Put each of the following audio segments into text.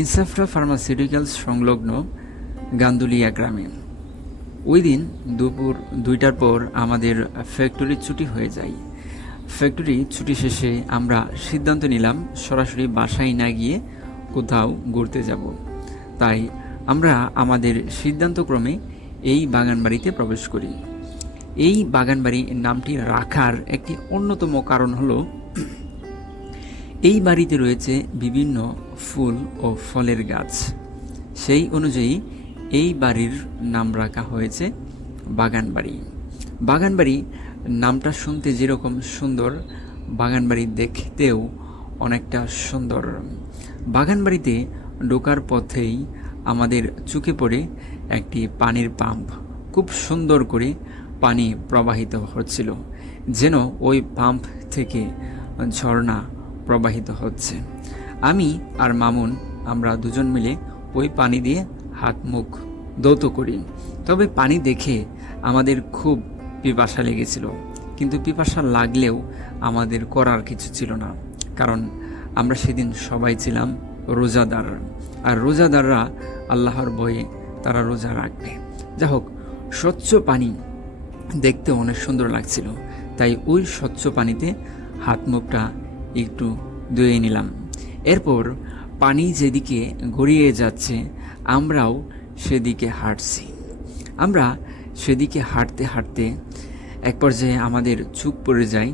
ইনসাফরা pharmaceuticals সংলগ্ন গান্দুলিয়া গ্রামে। ওই দিন দুপুর 2টার পর আমাদের ফ্যাক্টরির ছুটি হয়ে যায়। ফ্যাক্টরি ছুটি শেষে আমরা সিদ্ধান্ত নিলাম সরাসরি বাসায় না গিয়ে কোথাও ঘুরতে যাব। তাই আমরা আমাদের সিদ্ধান্তক্রমে এই বাগানবাড়িতে প্রবেশ করি। এই বাগানবাড়ি নামটি রাখার একটি অন্যতম কারণ হলো এই বাড়িতে রয়েছে বিভিন্ন ফুল ও ফলের গাছ। সেই অনুযায়ী এই বাড়ির নাম রাখা হয়েছে বাগানবাড়ি। বাগানবাড়ি নামটা শুনতে যেরকম সুন্দর, বাগানবাড়ি দেখতেও অনেকটা সুন্দর। বাগানবাড়িতে ঢোকার পথেই আমাদের চোখে পড়ে একটি পানির পাম্প। খুব সুন্দর করে পানি প্রবাহিত হচ্ছিল, যেন ওই পাম্প থেকে ঝর্ণা প্রবাহিত হচ্ছে। আমি আর মামুন আমরা দুজন মিলে ওই পানি দিয়ে হাত মুখ ধৌত করি। তবে পানি দেখে আমাদের খুব পিপাসা লেগেছিল, কিন্তু পিপাসা লাগলেও আমাদের করার কিছু ছিল না, কারণ আমরা সেদিন সবাই ছিলাম রোজাদার, আর রোজাদাররা আল্লাহর ভয়ে তারা রোজা রাখবে। যা হোক, স্বচ্ছ পানি দেখতে অনেক সুন্দর লাগছিল, তাই ওই স্বচ্ছ পানিতে হাত মুখটা একটু ধুয়ে নিলাম। এরপর পানি যেদিকে গড়িয়ে যাচ্ছে আমরাও সেদিকে হাঁটছি। আমরা সেদিকে হাঁটতে হাঁটতে এক পর্যায়ে আমাদের চোখ পড়ে যায়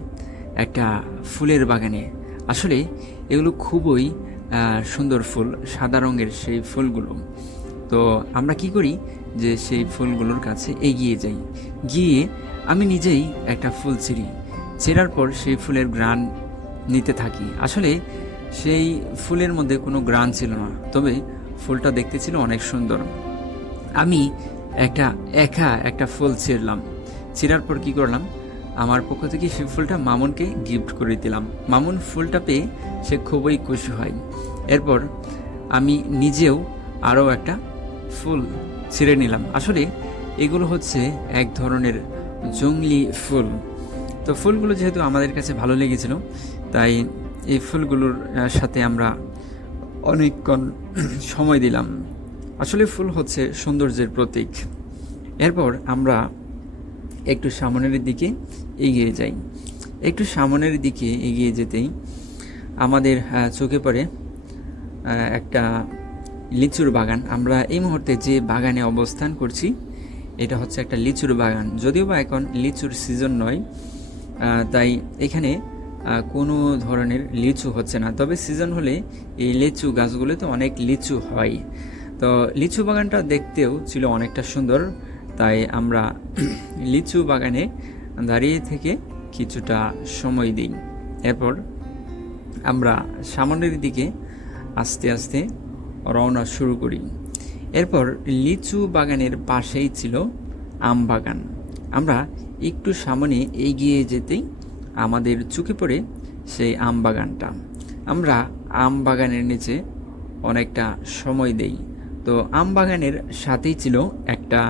একটা ফুলের বাগানে। আসলে এগুলো খুবই সুন্দর ফুল, সাদা রঙের সেই ফুলগুলো। তো আমরা কি করি যে সেই ফুলগুলোর কাছে এগিয়ে যাই, গিয়ে আমি নিজেই একটা ফুল ছিঁড়ি। ছেঁড়ার পর সেই ফুলের ঘ্রাণ নিতে থাকি। আসলে সেই ফুলের মধ্যে কোনো ঘ্রাণ ছিল না, তবে ফুলটা দেখতে ছিল অনেক সুন্দর। আমি একটা ফুল ছিঁড়লাম। ছিঁড়ার পর কি করলাম, আমার পক্ষ থেকে সেই ফুলটা মামুনকে গিফট করে দিলাম। মামুন ফুলটা পেয়ে সে খুবই খুশি হয়। এরপর আমি নিজেও আরও একটা ফুল ছিঁড়ে নিলাম। আসলে এগুলো হচ্ছে এক ধরনের জংলি ফুল। তো ফুলগুলো যেহেতু আমাদের কাছে ভালো লেগেছিল, তাই এই ফুলগুলোর সাথে আমরা অনেকক্ষণ সময় দিলাম। আসলে ফুল হচ্ছে সৌন্দর্যের প্রতীক। এরপর আমরা একটু সামনের দিকে এগিয়ে যাই। একটু সামনের দিকে এগিয়ে যেতেই আমাদের চোখে পড়ে একটা লিচুর বাগান। আমরা এই মুহূর্তে যে বাগানে অবস্থান করছি এটা হচ্ছে একটা লিচুর বাগান। যদিও বা এখন লিচুর সিজন নয়, তাই এখানে কোনো ধরনের লিচু হচ্ছে না, তবে সিজন হলে এই লিচু গাছগুলোতে অনেক লিচু হয়। তো লিচু বাগানটা দেখতেও ছিল অনেকটা সুন্দর, তাই আমরা লিচু বাগানে দাঁড়িয়ে থেকে কিছুটা সময় দিই। এরপর আমরা সামনের দিকে আস্তে আস্তে রওনা শুরু করি। এরপর লিচু বাগানের পাশেই ছিল আম বাগান। আমরা একটু সামনে এগিয়ে যেতেই আমাদের চোখে পড়ে সেই আম বাগানটা। আমরা আম বাগানের নিচে অনেকটা সময় দেই। তো আম বাগানের সাথেই ছিল একটা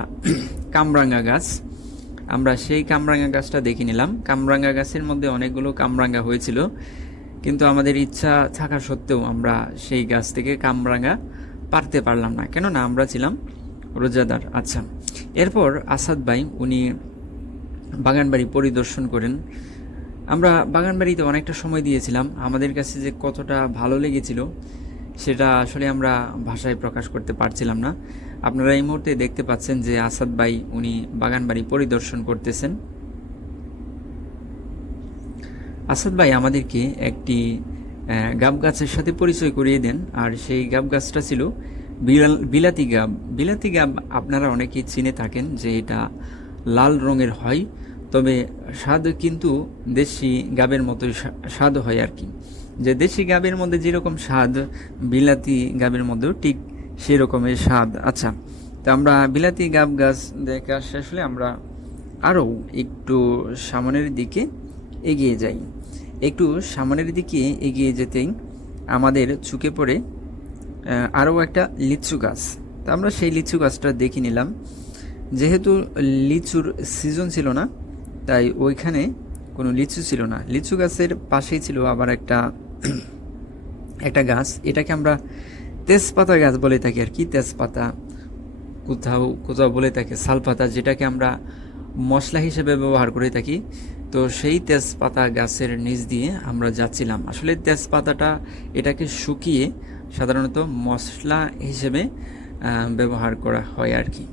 কামরাঙ্গা গাছ। আমরা সেই কামরাঙ্গা গাছটা দেখে নিলাম। কামরাঙ্গা গাছের মধ্যে অনেকগুলো কামরাঙ্গা হয়েছিল, কিন্তু আমাদের ইচ্ছা থাকা সত্ত্বেও আমরা সেই গাছ থেকে কামরাঙ্গা পারতে পারলাম না, কেননা আমরা ছিলাম রোজাদার। আচ্ছা, এরপর আসাদ ভাই উনি বাগানবাড়ি পরিদর্শন করেন। আমরা বাগানবাড়িতে অনেকটা সময় দিয়েছিলাম। আমাদের কাছে যে কতটা ভালো লেগেছিল সেটা আসলে আমরা ভাষায় প্রকাশ করতে পারছিলাম না। আপনারা এই মুহূর্তে দেখতে পাচ্ছেন যে আসাদ ভাই উনি বাগানবাড়ি পরিদর্শন করতেছেন। আসাদ ভাই আমাদেরকে একটি গাব গাছের সাথে পরিচয় করিয়ে দেন, আর সেই গাব গাছটা ছিল বিলাতি গাব। বিলাতি গাব আপনারা অনেকেই চিনে থাকেন যে এটা লাল রঙের হয়, তবে স্বাদ কিন্তু দেশি গাবের মতোই স্বাদ হয় আর কি। যে দেশি গাবের মধ্যে যেরকম স্বাদ, বিলাতি গাবের মধ্যেও ঠিক সেরকমের স্বাদ। আচ্ছা, তো আমরা বিলাতি গাব গাছ দেখা শেষ হলে আমরা আরও একটু সামনের দিকে এগিয়ে যাই। একটু সামনের দিকে এগিয়ে যেতেই আমাদের চোখে পড়ে আরও একটা লিচু গাছ। তো আমরা সেই লিচু গাছটা দেখে নিলাম। যেহেতু লিচুর সিজন ছিল না, তাই ওইখানে কোনো লিচু ছিল না। লিচু গাছের পাশেই ছিল আবার একটা গাছ। এটাকে আমরা তেজপাতা গাছ বলে থাকি আর কি, তেজপাতা, কোথাও কোথাও বলে থাকে শালপাতা, যেটাকে আমরা মশলা হিসেবে ব্যবহার করে থাকি। তো সেই তেজপাতা গাছের নিচ দিয়ে আমরা যাচ্ছিলাম। আসলে তেজপাতাটা এটাকে শুকিয়ে সাধারণত মশলা হিসেবে ব্যবহার করা হয় আর কি।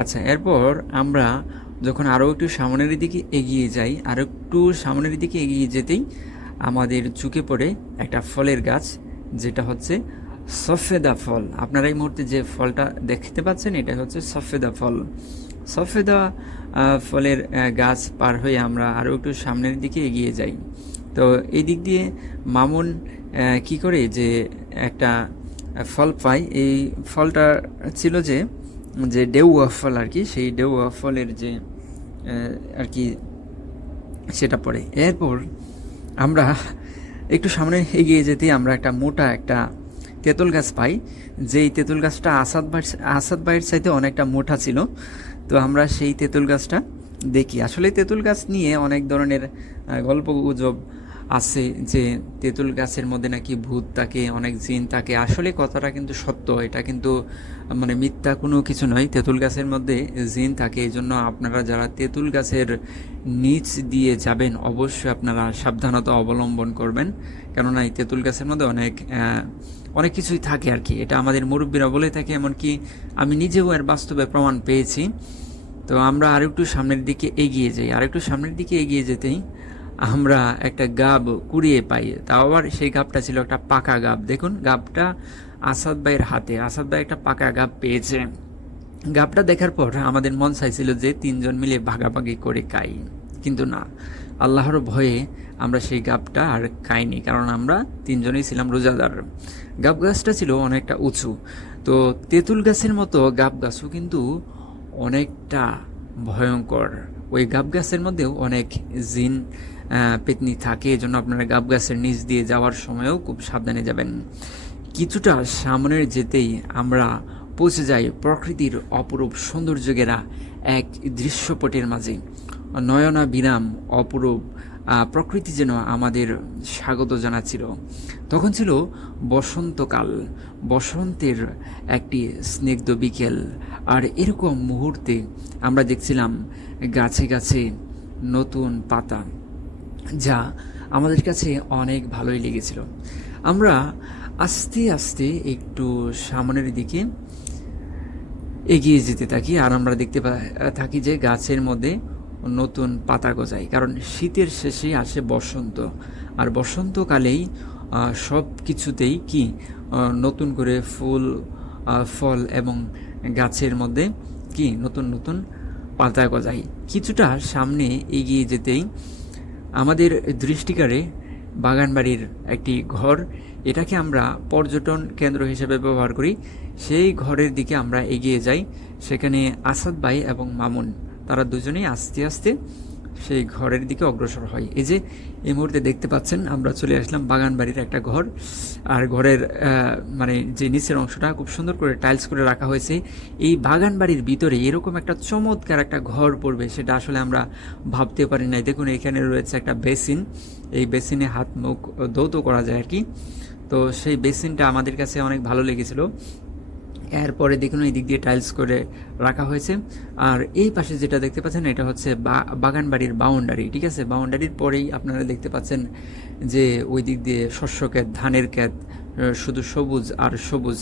আচ্ছা, এরপর আমরা যখন আরও একটু সামনের দিকে এগিয়ে যাই, আরও একটু সামনের দিকে এগিয়ে যেতেই আমাদের চোখে পড়ে একটা ফলের গাছ, যেটা হচ্ছে সফেদা ফল। আপনারা এই মুহূর্তে যে ফলটা দেখতে পাচ্ছেন এটা হচ্ছে সফেদা ফল। সফেদা ফলের গাছ পার হয়ে আমরা আরও একটু সামনের দিকে এগিয়ে যাই। তো এই দিক দিয়ে মামুন কি করে যে একটা ফল পাই, এই ফলটা ছিল যে ডেউয়া ফল আর কি, সেই ডেউয়া ফলের যে আর কি সেটা পড়ে। এরপর আমরা একটু সামনে এগিয়ে যেতে আমরা একটা মোটা একটা তেঁতুল গাছ পাই, যেই তেঁতুল গাছটা আসাদ ভাইয়ের চাইতে অনেকটা মোটা ছিল। তো আমরা সেই তেঁতুল গাছটা দেখি। আসলে তেঁতুল গাছ নিয়ে অনেক ধরনের গল্প গুজব আছে, যে তেঁতুল গাছের মধ্যে নাকি ভূত থাকে, অনেক জিন থাকে। আসলে কথাটা কিন্তু সত্য, এটা কিন্তু মানে মিথ্যা কোনো কিছু নয়। তেঁতুল গাছের মধ্যে জিন থাকে, এই জন্য আপনারা যারা তেঁতুল গাছের নিচ দিয়ে যাবেন অবশ্যই আপনারা সাবধানতা অবলম্বন করবেন, কেননা এই তেঁতুল গাছের মধ্যে অনেক কিছুই থাকে আর কি। এটা আমাদের মুরব্বীরা বলে থাকে, এমনকি আমি নিজেও এর বাস্তবে প্রমাণ পেয়েছি। তো আমরা আরেকটু সামনের দিকে এগিয়ে যাই। আরেকটু সামনের দিকে এগিয়ে যেতেই আমরা একটা গাব কুড়িয়ে পাই। তাও আবার সেই গাবটা ছিল একটা পাকা গাব। দেখুন, গাবটা আসাদ ভাইয়ের হাতে, আসাদ ভাই একটা পাকা গাব পেয়েছে। গাবটা দেখার পর আমাদের মন চাইছিল যে তিনজন মিলে ভাগাভাগি করে খাই, কিন্তু না, আল্লাহর ভয়ে আমরা সেই গাবটা আর খাইনি, কারণ আমরা তিনজনেই ছিলাম রোজাদার। গাব গাছটা ছিল অনেকটা উঁচু। তো তেঁতুল গাছের মতো গাব গাছও কিন্তু অনেকটা ভয়ঙ্কর। ওই গাব গাছের মধ্যেও অনেক জিন পেতনি থাকে, এজন্য আপনারা গাব গাছের নিচ দিয়ে যাওয়ার সময়ও খুব সাবধানে যাবেন। কিছুটা সামনের যেতেই আমরা পৌঁছে যাই প্রকৃতির অপরূপ সৌন্দর্য ঘেরা এক দৃশ্যপটের মাঝে। নয়না বিরাম অপরূপ প্রকৃতি যেন আমাদের স্বাগত জানাচ্ছিল। তখন ছিল বসন্তকাল, বসন্তের একটি স্নিগ্ধ বিকেল। আর এরকম মুহূর্তে আমরা দেখছিলাম গাছে গাছে নতুন পাতা, যা আমাদের কাছে অনেক ভালোই লেগেছিল। আমরা আস্তে আস্তে একটু সামনের দিকে এগিয়ে যেতে থাকি, আর আমরা দেখতে থাকি যে গাছের মধ্যে নতুন পাতা গজায়, কারণ শীতের শেষে আসে বসন্ত। আর বসন্তকালেই সব কিছুতেই কি নতুন করে ফুল, ফল এবং গাছের মধ্যে কি নতুন নতুন পাতা গজায়। কিছুটা সামনে এগিয়ে যেতেই আমাদের দৃষ্টিকারে বাগানবাড়ির একটি ঘর, এটাকে আমরা পর্যটন কেন্দ্র হিসেবে ব্যবহার করি। সেই ঘরের দিকে আমরা এগিয়ে যাই। সেখানে আসাদ ভাই এবং মামুন, তারা দুজনেই আস্তে আস্তে সেই ঘরের দিকে অগ্রসর হয়। এই যে এই মুহূর্তে দেখতে পাচ্ছেন আমরা চলে আসলাম বাগানবাড়ির একটা ঘর। আর ঘরের মানে যে নিচের অংশটা খুব সুন্দর করে টাইলস করে রাখা হয়েছে। এই বাগানবাড়ির ভিতরে এরকম একটা চমৎকার একটা ঘর পড়বে সেটা আসলে আমরা ভাবতে পারি নাই। দেখুন, এখানে রয়েছে একটা বেসিন, এই বেসিনে হাত মুখ ধৌত করা যায় আর কি। তো সেই বেসিনটা আমাদের কাছে অনেক ভালো লেগেছিল। এরপরে দেখুন এই দিক দিয়ে টাইলস করে রাখা হয়েছে। আর এই পাশে যেটা দেখতে পাচ্ছেন এটা হচ্ছে বাগানবাড়ির বাউন্ডারি, ঠিক আছে। বাউন্ডারির পরেই আপনারা দেখতে পাচ্ছেন যে ওই দিক দিয়ে শস্য ক্ষেত, ধানের ক্ষেত, শুধু সবুজ আর সবুজ।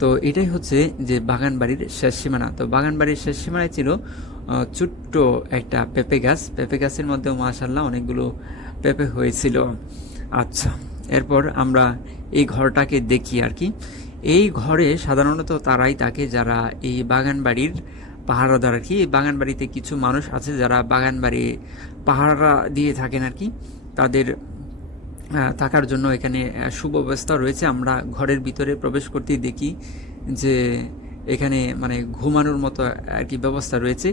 তো এটাই হচ্ছে যে বাগানবাড়ির শেষ সীমানা। তো বাগানবাড়ির শেষ সীমানায় ছিল ছোট্ট একটা পেঁপে গাছ। পেঁপে গাছের মধ্যেও মাশাআল্লাহ অনেকগুলো পেঁপে হয়েছিল। আচ্ছা, এরপর আমরা এই ঘরটাকে দেখি আর কি। এই ঘরে সাধারণত তারাই থাকে যারা এই বাগানবাড়ির পাহারাদার আর কি। এই বাগানবাড়িতে কিছু মানুষ আছে যারা বাগানবাড়ি পাহারা দিয়ে থাকেন আর কি। তাদের থাকার জন্য এখানে সুব্যবস্থা রয়েছে। আমরা ঘরের ভিতরে প্রবেশ করতেই দেখি যে এখানে মানে ঘুমানোর মতো আর কি ব্যবস্থা রয়েছে।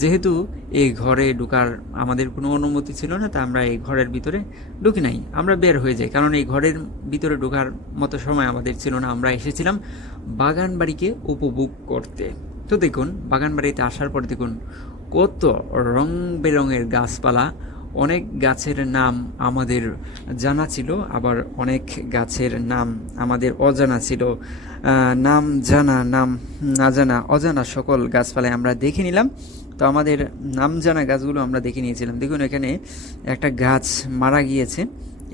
যেহেতু এই ঘরে ঢোকার আমাদের কোনো অনুমতি ছিল না, তা আমরা এই ঘরের ভিতরে ঢুকি নাই, আমরা বের হয়ে যাই, কারণ এই ঘরের ভিতরে ঢোকার মতো সময় আমাদের ছিল না। আমরা এসেছিলাম বাগানবাড়িকে উপভোগ করতে। তো দেখুন, বাগানবাড়িতে আসার পর দেখুন কত রং বেরঙের গাছপালা, অনেক গাছের নাম আমাদের জানা ছিল, আবার অনেক গাছের নাম আমাদের অজানা ছিল। নাম জানা, নাম না জানা, অজানা সকল গাছপালায় আমরা দেখে নিলাম। তো আমাদের নাম জানা গাছগুলো আমরা দেখে নিয়েছিলাম। দেখুন এখানে একটা গাছ মারা গিয়েছে,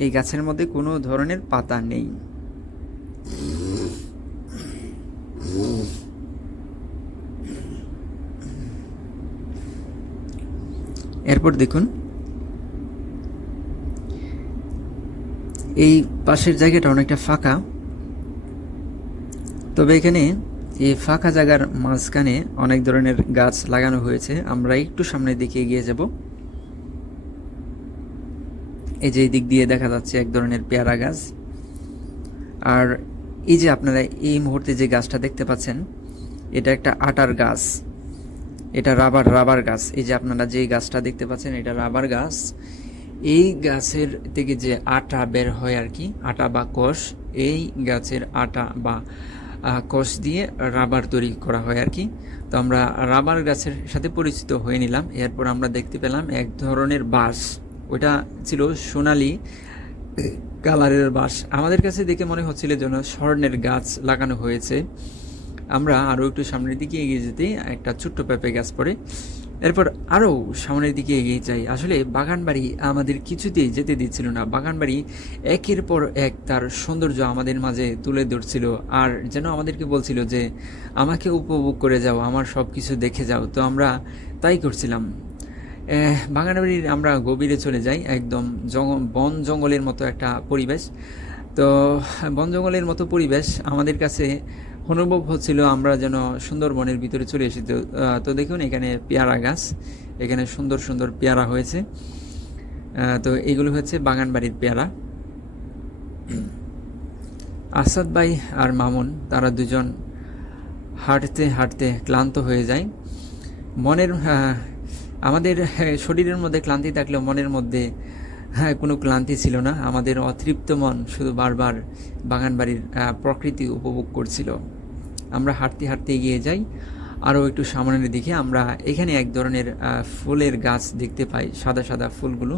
এই গাছের মধ্যে কোনো ধরনের পাতা নেই। এরপর দেখুন এই পাশের জায়গাটা অনেকটা ফাঁকা, তবে এখানে এই ফাঁকা জায়গার মাঝখানে অনেক ধরনের গাছ লাগানো হয়েছে। আমরা একটু সামনের দিকে এগিয়ে যাব। এই যে দিক দিয়ে দেখা যাচ্ছে এক ধরনের পেয়ারা গাছ। আর এই যে আপনারা এই মুহূর্তে যে গাছটা দেখতে পাচ্ছেন, এটা একটা আটার গাছ, এটা রাবার গাছ। এই যে আপনারা যে গাছটা দেখতে পাচ্ছেন, এটা রাবার গাছ। এই গাছের থেকে যে আটা বের হয় আর কি, আটা বা কোষ, এই গাছের আটা বা কোষ দিয়ে রাবার তৈরি করা হয় আর কি। তো আমরা রাবার গাছের সাথে পরিচিত হয়ে নিলাম। এরপর আমরা দেখতে পেলাম এক ধরনের বাঁশ, ওটা ছিল সোনালি কালারের বাঁশ। আমাদের কাছে দেখে মনে হচ্ছিল যেন স্বর্ণের গাছ লাগানো হয়েছে। আমরা আরও একটু সামনের দিকে এগিয়ে যেতে একটা ছোট্ট পেঁপে গাছ পড়ে। এরপর আরও সামনের দিকে এগিয়ে যাই। আসলে বাগানবাড়ি আমাদের কিছুতেই যেতে দিচ্ছিল না। বাগানবাড়ি একের পর এক তার সৌন্দর্য আমাদের মাঝে তুলে ধরছিল, আর যেন আমাদেরকে বলছিল যে আমাকে উপভোগ করে যাও, আমার সব কিছু দেখে যাও। তো আমরা তাই করছিলাম। বাগানবাড়ির আমরা গভীরে চলে যাই, একদম বন জঙ্গলের মতো একটা পরিবেশ। তো বন জঙ্গলের মতো পরিবেশ আমাদের কাছে অনুভব হচ্ছিল আমরা যেন সুন্দরবনের ভিতরে চলে এসেছি। তো দেখুন এখানে পেয়ারা গাছ, এখানে সুন্দর সুন্দর পেয়ারা হয়েছে। তো এগুলো হচ্ছে বাগানবাড়ির পেয়ারা। আসাদ ভাই আর মামুন তারা দুজন হাঁটতে হাঁটতে ক্লান্ত হয়ে যায়। আমাদের শরীরের মধ্যে ক্লান্তি থাকলেও মনের মধ্যে কোনো ক্লান্তি ছিল না। আমাদের অতৃপ্ত মন শুধু বারবার বাগানবাড়ির প্রকৃতি উপভোগ করছিল। আমরা হাঁটতে হাঁটতে এগিয়ে যাই আরও একটু সামনের দিকে। আমরা এখানে এক ধরনের ফুলের গাছ দেখতে পাই, সাদা সাদা ফুলগুলো।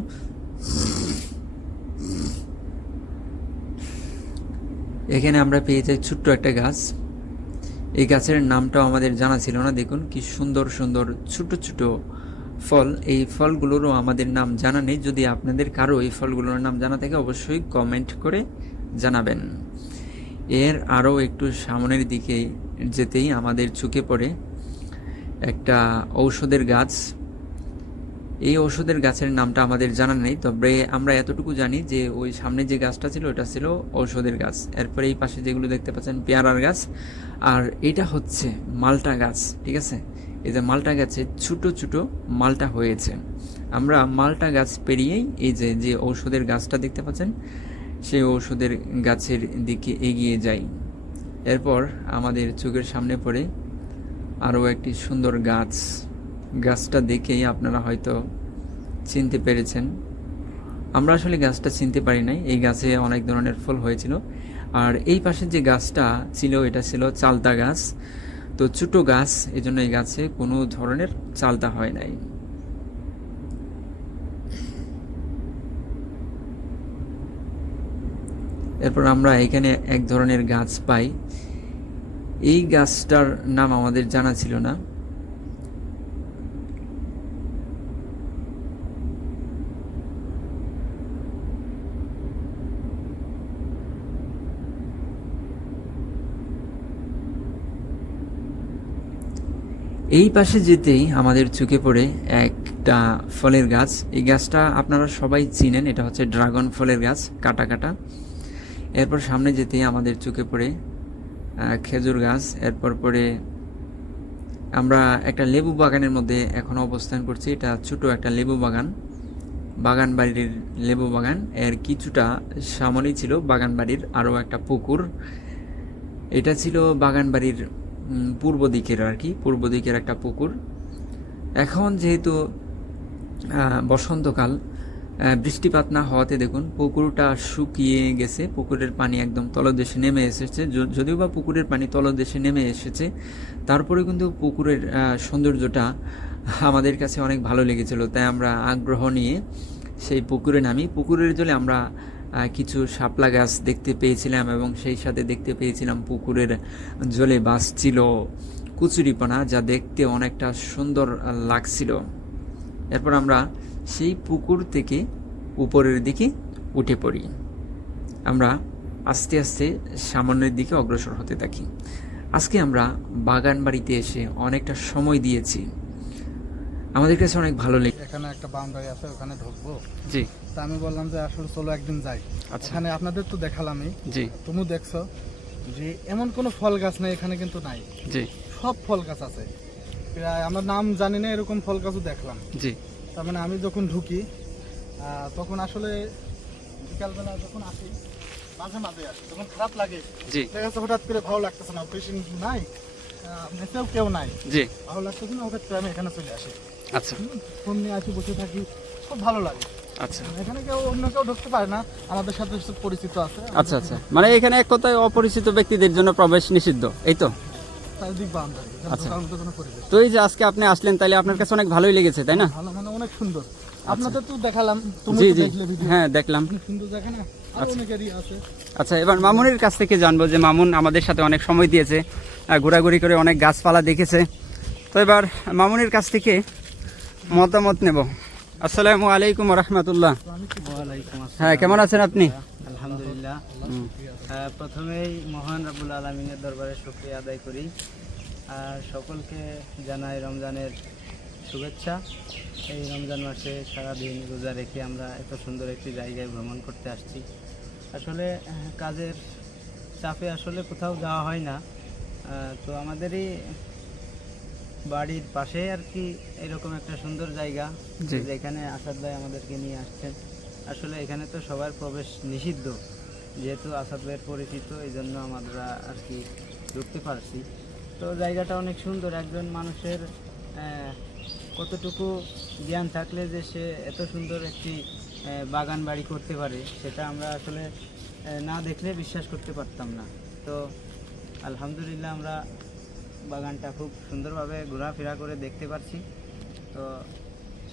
এখানে আমরা পেয়ে যাই ছোট্ট একটা গাছ। এই গাছের নামটাও আমাদের জানা ছিল না। দেখুন কি সুন্দর সুন্দর ছোট ছোট ফল। এই ফলগুলোরও আমাদের নাম জানা নেই। যদি আপনাদের কারো এই ফলগুলোর নাম জানা থাকে অবশ্যই কমেন্ট করে জানাবেন। এর আরও একটু সামনের দিকে যেতেই আমাদের চোখে পড়ে একটা ঔষধের গাছ। এই ঔষধের গাছের নামটা আমাদের জানা নেই, তবে আমরা এতটুকু জানি যে ওই সামনে যে গাছটা ছিল ওটা ছিল ঔষধের গাছ। এরপরে এই পাশে যেগুলো দেখতে পাচ্ছেন পেয়ারার গাছ, আর এটা হচ্ছে মালটা গাছ। ঠিক আছে, এই যে মালটা গাছে ছোট ছোট মালটা হয়েছে। আমরা মালটা গাছ পেরিয়েই এই যে ঔষধের গাছটা দেখতে পাচ্ছেন, সেই ঔষধের গাছের দিকে এগিয়ে যাই। এরপর আমাদের চোখের সামনে পড়ে আরও একটি সুন্দর গাছ। গাছটা দেখেই আপনারা হয়তো চিনতে পেরেছেন। আমরা আসলে গাছটা চিনতে পারি নাই, এই গাছে অনেক ধরনের ফল হয়েছিল। আর এই পাশে যে গাছটা ছিল এটা ছিল চালতা গাছ। তো ছোটো গাছ, এজন্য এই গাছে কোনো ধরনের চালতা হয় নাই। এরপর আমরা এখানে এক ধরনের গাছ পাই। এই গাছটার নাম আমাদের জানা ছিল না। এই পাশে যেতেই আমাদের চোখে পড়ে একটা ফলের গাছ। এই গাছটা আপনারা সবাই চিনেন, এটা হচ্ছে ড্রাগন ফলের গাছ, কাটা কাটা। এরপর সামনে যেতেই আমাদের চোখে পড়ে খেজুর গাছ। এরপর পরে আমরা একটা লেবু বাগানের মধ্যে এখন অবস্থান করছি। এটা ছোট একটা লেবু বাগান, বাগানবাড়ির লেবু বাগান। এর কিছুটা সামনেই ছিল বাগানবাড়ির আরও একটা পুকুর। এটা ছিল বাগানবাড়ির পূর্ব দিকের আর কি, পূর্ব দিকের একটা পুকুর। এখন যেহেতু বসন্তকাল, বৃষ্টিপাত না হওয়াতে দেখুন পুকুরটা শুকিয়ে গেছে, পুকুরের পানি একদম তলদেশে নেমে এসেছে। যদিও বা পুকুরের পানি তলদেশে নেমে এসেছে, তারপরে কিন্তু পুকুরের সৌন্দর্যটা আমাদের কাছে অনেক ভালো লেগেছিল। তাই আমরা আগ্রহ নিয়ে সেই পুকুরে নামি। পুকুরের জলে আমরা কিছু শাপলা গাছ দেখতে পেয়েছিলাম এবং সেই সাথে দেখতে পেয়েছিলাম পুকুরের জলে ভাসছিল কচুরিপানা, যা দেখতে অনেকটা সুন্দর লাগছিল। এরপর আমরা সেই পুকুর থেকে উপরের দিকে উঠে পড়ি। আমরা আস্তে আস্তে সামনের দিকে অগ্রসর হতে থাকি। আজকে আমরা বাগান বাড়িতে এসে অনেকটা সময় দিয়েছি, আমাদের কাছে অনেক ভালো লেগে। এখানে একটা বাউন্ডারি আছে, ওখানে ঢুকবো। জি, তা আমি বললাম যে আসলে চলো একদিন যাই। আচ্ছা। এখানে আপনাদের তো দেখালামই, জি তুমি দেখছো যে এমন কোনো ফল গাছ নেই এখানে, কিন্তু নাই, জি সব ফল গাছ আছে। প্রায় আমরা নাম জানি না এরকম ফল গাছও দেখলাম। জি তার মানে আমি যখন ঢুকি তখন আসলে বিকালবেলা যখন আসি, মাঝে মাঝে আসি, যখন খারাপ লাগে, জি দেখা যাচ্ছে হঠাৎ করে ভালো লাগতেছে না, পেশেন্ট নাই, মেসেও কেউ নাই, জি ভালো লাগতেছে না, হঠাৎ করে আমি এখানে চলে আসি। আচ্ছা ফোন নিয়ে আসি, বসে থাকি, খুব ভালো লাগে। আচ্ছা এখানে কেউ অন্য কেউ ঢুকতে পারে না, আমাদের সাথে সব পরিচিত আছে। আচ্ছা আচ্ছা, মানে এখানে এক কথায় অপরিচিত ব্যক্তিদের জন্য প্রবেশ নিষিদ্ধ, এই তো? চারিদিক বাউন্ডারি, আচ্ছা। ঢোকার মতো কোনো পরিবেশ। তো এই যে আজকে আপনি আসলেন, তাহলে আপনার কাছে অনেক ভালোই লেগেছে, তাই না? ভালো মানে অনেক সুন্দর। আপনাদের তো দেখালাম, তুমি জি তো জি, দেখলে ভিডিও, হ্যাঁ দেখলাম। সুন্দর জায়গা না, আর অনেকেরই আছে। আচ্ছা, এবার মামুনের কাছ থেকে জানবো যে মামুন আমাদের সাথে অনেক সময় দিয়েছে, ঘোরাঘুরি করে অনেক গাছপালা দেখেছে। তো এবার মামুনের কাছ থেকে মতামত নেব। আসসালামু আলাইকুম রহমতুল্লাহ। ওয়ালাইকুম আসসালাম। হ্যাঁ, কেমন আছেন আপনি? আলহামদুলিল্লাহ। প্রথমেই মহান রাব্বুল আলামিনের দরবারে শুকরিয়া আদায় করি, আর সকলকে জানাই রমজানের শুভেচ্ছা। এই রমজান মাসে সারাদিন রোজা রেখে আমরা এত সুন্দর একটি জায়গায় ভ্রমণ করতে আসছি। আসলে কাজের চাপে আসলে কোথাও যাওয়া হয় না। তো আমাদেরই বাড়ির পাশে আর কি এরকম একটা সুন্দর জায়গা, জি। যেখানে আসাদ ভাই আমাদেরকে নিয়ে আসছেন। আসলে এখানে তো সবার প্রবেশ নিষিদ্ধ, যেহেতু আসাদ ভাইয়ের পরিচিত, এই জন্য আমরা আর কি ঢুকতে পারছি। তো জায়গাটা অনেক সুন্দর। একজন মানুষের কতটুকু জ্ঞান থাকলে যে সে এত সুন্দর একটি বাগান বাড়ি করতে পারে, সেটা আমরা আসলে না দেখলে বিশ্বাস করতে পারতাম না। তো আলহামদুলিল্লাহ আমরা বাগানটা খুব সুন্দরভাবে ঘোরাফেরা করে দেখতে পাচ্ছি। তো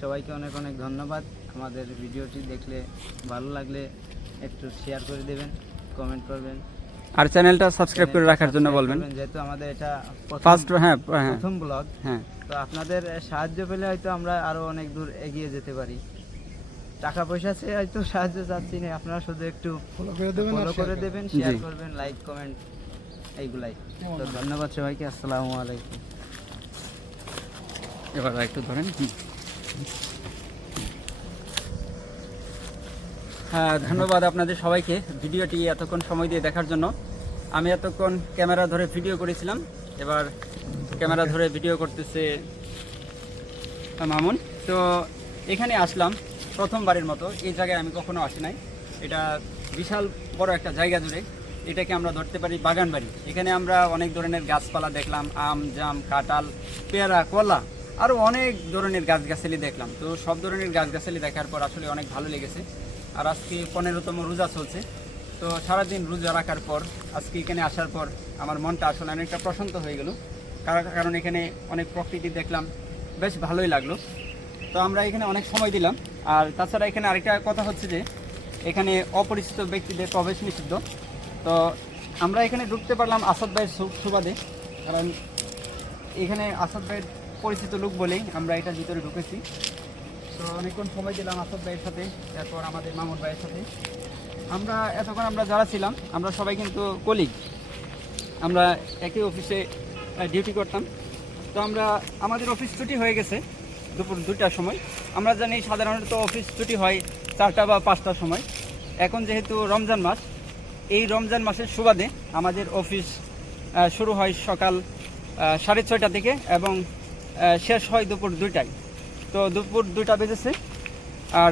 সবাইকে অনেক অনেক ধন্যবাদ। আমাদের ভিডিওটি দেখলে ভালো লাগলে একটু শেয়ার করে দেবেন, কমেন্ট করবেন, আর চ্যানেলটা সাবস্ক্রাইব করে রাখার জন্য বলবেন। যেহেতু আমাদের এটা ফার্স্ট, হ্যাঁ হ্যাঁ প্রথম ব্লগ। হ্যাঁ, তো আপনাদের সাহায্য পেলে হয়তো আমরা আরো অনেক দূর এগিয়ে যেতে পারি। টাকা পয়সা চেয়ে হয়তো সাহায্য চাচ্ছি না, আপনারা শুধু একটু ফলো করে দেবেন, আর ফলো করে share দেবেন, জি। শেয়ার করবেন, লাইক কমেন্ট এইগুলাই। তো ধন্যবাদ সবাইকে, আসসালামু আলাইকুম। এবার একটু ধরেন। হ্যাঁ, ধন্যবাদ আপনাদের সবাইকে ভিডিওটি এতক্ষণ সময় দিয়ে দেখার জন্য। আমি এতক্ষণ ক্যামেরা ধরে ভিডিও করেছিলাম, এবার ক্যামেরা ধরে ভিডিও করতেছে মামুন। তো এখানে আসলাম প্রথমবারের মতো, এই জায়গায় আমি কখনো আসি নাই। এটা বিশাল বড় একটা জায়গা জুড়ে, এটাকে আমরা ধরতে পারি বাগান বাড়ি। এখানে আমরা অনেক ধরনের গাছপালা দেখলাম, আম, জাম, কাঁঠাল, পেয়ারা, কলা, আরও অনেক ধরনের গাছগাছালি দেখলাম। তো সব ধরনের গাছগাছালি দেখার পর আসলে অনেক ভালো লেগেছে। আর আজকে 15তম রোজা চলছে, তো সারাদিন রোজা রাখার পর আজকে এখানে আসার পর আমার মনটা আসলে অনেকটা প্রশান্ত হয়ে গেল, কারণ এখানে অনেক প্রকৃতি দেখলাম, বেশ ভালোই লাগলো। তো আমরা এখানে অনেক সময় দিলাম। আর তাছাড়া এখানে আরেকটা কথা হচ্ছে যে এখানে অপরিচিত ব্যক্তিদের প্রবেশ নিষিদ্ধ। তো আমরা এখানে ঢুকতে পারলাম আসাদ ভাইয়ের সুবাদে, কারণ এখানে আসাদ ভাইয়ের পরিচিত লোক বলেই আমরা এটার ভিতরে ঢুকেছি। তো অনেকক্ষণ সময় দিলাম আসাদ ভাইয়ের সাথে, তারপর আমাদের মামুন ভাইয়ের সাথে। আমরা এতক্ষণ আমরা যারা ছিলাম আমরা সবাই কিন্তু কলিগ, আমরা একই অফিসে ডিউটি করতাম। তো আমাদের অফিস ছুটি হয়ে গেছে দুপুর 2টার সময়। আমরা জানি সাধারণত অফিস ছুটি হয় 4টা বা 5টার সময়। এখন যেহেতু রমজান মাস, এই রমজান মাসের সুবাদে আমাদের অফিস শুরু হয় সকাল 6:30 থেকে এবং শেষ হয় দুপুর 2টায়। তো দুপুর 2টা বেজেছে, আর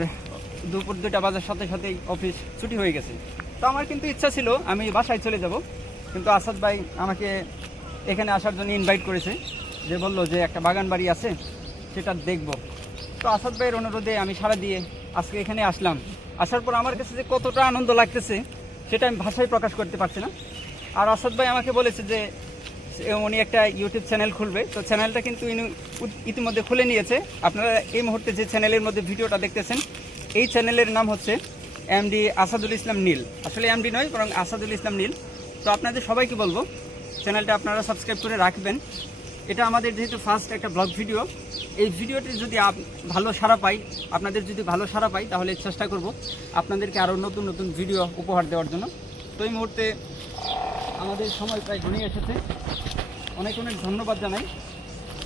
দুপুর 2টা বাজার সাথে সাথেই অফিস ছুটি হয়ে গেছে। তো আমার কিন্তু ইচ্ছা ছিল আমি বাসায় চলে যাব, কিন্তু আসাদ ভাই আমাকে এখানে আসার জন্য ইনভাইট করেছে, যে বললো যে একটা বাগান বাড়ি আছে, সেটা দেখব। তো আসাদ ভাইয়ের অনুরোধে আমি সাড়া দিয়ে আজকে এখানে আসলাম। আসার পর আমার কাছে যে কতটা আনন্দ লাগতেছে সেটা আমি ভাষায় প্রকাশ করতে পারছি না। আর আসাদ ভাই আমাকে বলেছে যে উনি একটা ইউটিউব চ্যানেল খুলবে। তো চ্যানেলটা কিন্তু ইতিমধ্যে খুলে নিয়েছে। আপনারা এই মুহূর্তে যে চ্যানেলের মধ্যে ভিডিওটা দেখতেছেন, এই চ্যানেলের নাম হচ্ছে এমডি আসাদুল ইসলাম নীল, আসলে এমডি নয় বরং আসাদুল ইসলাম নীল। তো আপনাদের সবাইকে বলবো চ্যানেলটা আপনারা সাবস্ক্রাইব করে রাখবেন। এটা আমাদের যেহেতু ফার্স্ট একটা ব্লগ ভিডিও, এই ভিডিওটি যদি ভালো সাড়া পাই, আপনাদের যদি ভালো সাড়া পাই, তাহলে চেষ্টা করব আপনাদেরকে আরও নতুন নতুন ভিডিও উপহার দেওয়ার জন্য। তো এই মুহূর্তে আমাদের সময় প্রায় ঘনিয়ে এসেছে। অনেক অনেক ধন্যবাদ জানাই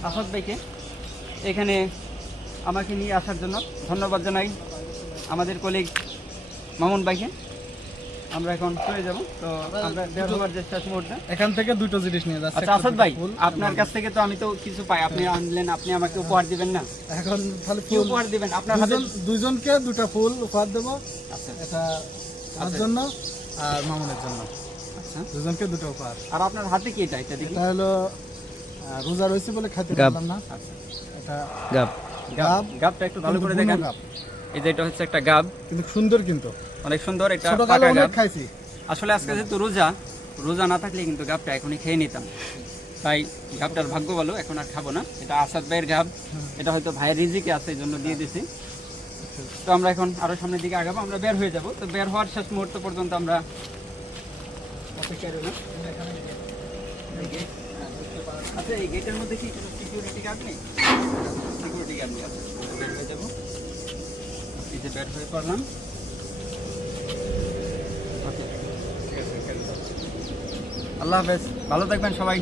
আসাদ ভাইকে এখানে আমাকে নিয়ে আসার জন্য। ধন্যবাদ জানাই আমাদের কলিগ মামুন ভাইকে। আমরা এখন চলে যাব, তো আমরা বের হওয়ার যে শেষ মুহূর্তে। এখান থেকে দুটো জিনিস নিয়ে যাচ্ছে। আচ্ছা আসাদ ভাই, আপনার কাছ থেকে তো আমি তো কিছু পাই, আপনি আনলেন, আপনি আমাকে উপহার দিবেন না? এখন তাহলে কি উপহার দিবেন আপনার হাতে? দুইজনকে দুটো ফুল উপহার দেব। আচ্ছা এটা আমার জন্য আর মামুনের জন্য, আচ্ছা। দুজনকে দুটো উপহার। আর আপনার হাতে কি এটা? এটা দেখি। এটা হলো রোজা রয়েছে বলে খাইতে পারলাম না। আচ্ছা, এটা গাব গাব, গাবটা একটু ভালো করে কিন্তু দেখেন। বুনো গাব, এই যে এটা হচ্ছে একটা গাব, কিন্তু সুন্দর, কিন্তু অনেক সুন্দর। এটা ছোটকালে পাকা অনেক গাব। খাইছি। আসলে আজকে যেহেতু রোজা না থাকলে কিন্তু গাবটা এখনই খেয়ে নিতাম, তাই গাবটার ভাগ্য ভালো, এখন আর খাবো না। এটা আসাদ ভাইয়ের গাব, এটা হয়তো ভাইয়ের রিজিকে আছে, এই জন্য দিয়ে দিছি। তো আমরা এখন আরো সামনের দিকে আগাবো, আমরা বের হয়ে যাব। তো বের হওয়ার শেষ মুহূর্ত পর্যন্ত আমরা অপেক্ষায় রইলাম। আচ্ছা, এই গেটের মধ্যে কি কোনো সিকিউরিটি গার্ড নেই? সিকিউরিটি গার্ড নেই। আচ্ছা, বের হয়ে যাবো। এই যে বের হয়ে পড়লাম। ওকে, ঠিক আছে। আল্লাহ হাফেজ, ভালো থাকবেন সবাই।